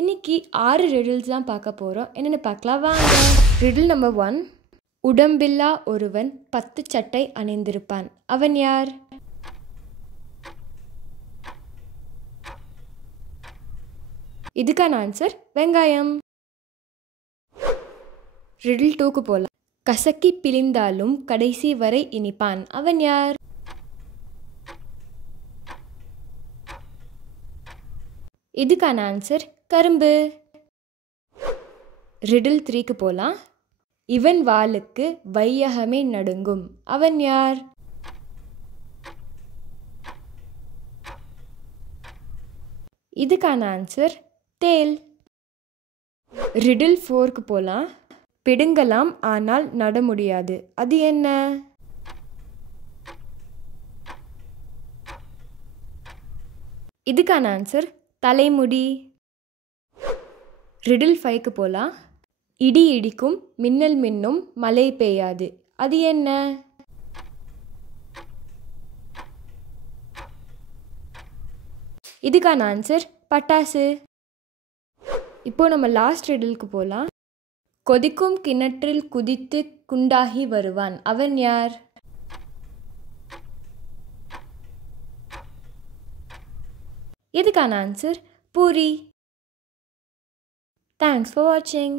இன்னைக்கு 6 ரிடில்ஸ் தான் பார்க்க போகிறோம். என்னென்னு பார்க்கலாம் வாங்க. Riddle number 1. உடம்பில்லா ஒருவன் 10 சட்டை அணிந்திருப்பான். அவன் யார்? இதுக்கான ஆன்சர் வெங்காயம். ரிடில் 2க்கு போகலாம். கசக்கி பிழிந்தாலும் கடைசி வரை இனிப்பான். அவன் யார்? இதுக்கான ஆன்சர் கரும்பு. ரிடில் 3க்கு போகலாம். இவன் வாளுக்கு வையகமே நடுங்கும். அவன் யார்? இதுக்கான ஆன்சர் தேல். ரிடில் 4க்கு போகலாம். பிடுங்கலாம் ஆனால் நட முடியாது. அது என்ன? இதுக்கான ஆன்சர் தலைமுடி. ரிடில் 5க்கு போகலாம். இடி இடிக்கும் மின்னல் மின்னும் மழை பெய்யாது. அது என்ன? இதுக்கான ஆன்சர் பட்டாசு. இப்போ நம்ம லாஸ்ட் ரிடிலுக்கு போகலாம். கொதிக்கும் கிணற்றில் குதித்து குண்டாகி வருவான். அவன் யார்? இதுக்கான ஆன்சர் பூரி. தேங்க்ஸ் ஃபார் வாட்சிங்.